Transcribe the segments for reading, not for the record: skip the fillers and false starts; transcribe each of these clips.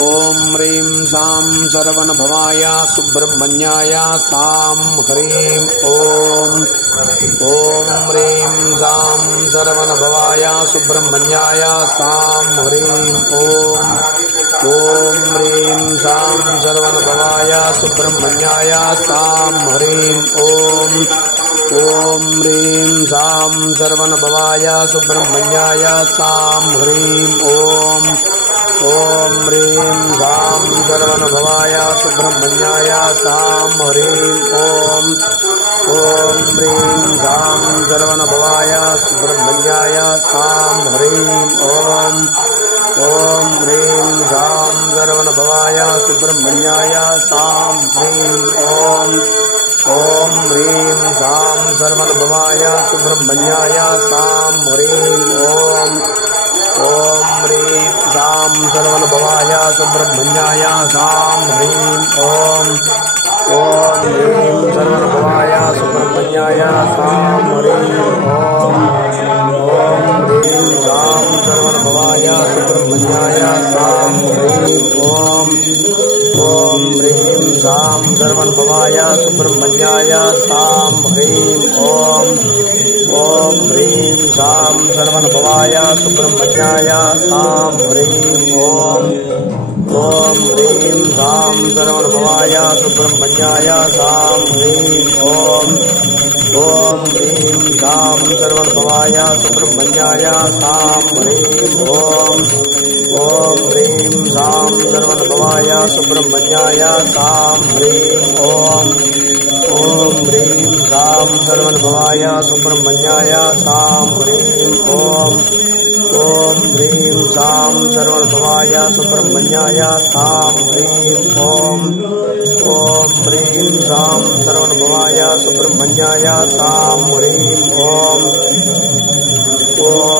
ॐ ह्रीं सां सरवणभवाय सुब्रह्मण्याय सां ह्रीं ॐ ह्रीं सां सरवणभवाय सुब्रह्मण्याय सां ह्रीं ॐ ह्रीं सां सरवणभवाय सुब्रह्मण्याय सां ह्रीं ॐ ह्रीं सां सरवणभवाय सुब्रह्मण्याय सां ह्रीं ॐ ह्रीं सां सरवणभवाय सुब्रह्मण्याय सां ह्रीं ॐ ह्रीं सां सरवणभवाय सुब्रह्मण्याय सां ह्रीं ॐ ह्रीं सां सरवणभवाय सुब्रह्मण्याय सां ह्रीं ॐ ह्रीं सां सरवणभवाय सुब्रह्मण्याय सां ह्रीं ॐ ह्रीं सां सरवणभवाय सुब्रह्मण्याय सां ह्रीं ॐ ह्रीं सरवणभवाय सुब्रह्मण्याय सां ह्रीं ॐ ह्रीं सां सरवणभवाय सुब्रह्मण्याय सां ह्रीं ॐ ह्रीं सां सरवणभवाय सुब्रह्मण्याय सां ह्रीं ॐ ह्रीं सां सरवणभवाय सुब्रह्मण्याय सां ह्रीं ॐ ह्रीं सां सरवणभवाय सुब्रह्मण्याय सां ह्रीं ॐ ह्रीं सां सरवणभवाय सुब्रह्मण्याय सां ह्रीं ॐ ह्रीं सां सरवणभवाय सुब्रह्मण्याय सां ह्रीं ॐ ह्रीं सां सरवणभवाय सुब्रह्मण्याय सां ह्रीं ॐ ह्रीं सां सरवणभवाय सुब्रह्मण्याय सां ह्रीं ॐ ह्रीं सां सरवणभवाय सुब्रह्मण्याय सां ह्रीं ॐ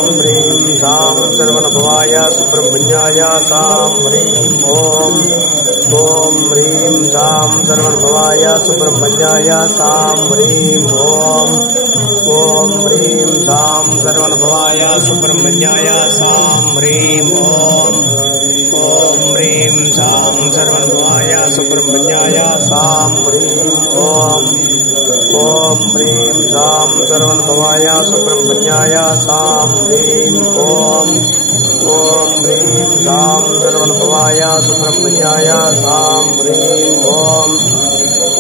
ह्रीं सां सरवणभवाय सुब्रह्मण्याय सां ह्रीं ॐ ह्रीं सां सरवणभवाय सुब्रह्मण्याय सां ह्रीं ॐ ह्रीं सां सरवणभवाय सुब्रह्मण्याय सां ह्रीं ॐ ह्रीं सां सरवणभवाय सुब्रह्मण्याय सां ह्रीं ॐ ह्रीं सां सरवणभवाय सुब्रह्मण्याय सां ह्रीं ॐ ह्रीं सां सरवणभवाय सुब्रह्मण्याय सां ह्रीं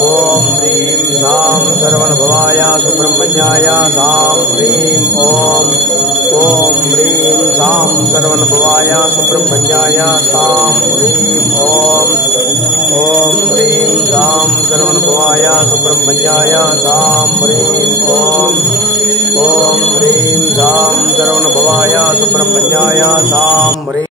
ॐ ह्रीं सां सरवणभवाय सुब्रह्मण्याय सां ह्रीं ॐ ह्रीं सां सरवणभवाय सुब्रह्मण्याय सां ह्रीं ॐ ह्रीं सां सरवणभवाय सुब्रह्मण्याय सां ह्रीं ॐ ह्रीं सां सरवणभवाय सुब्रह्मण्याय सां ह्रीं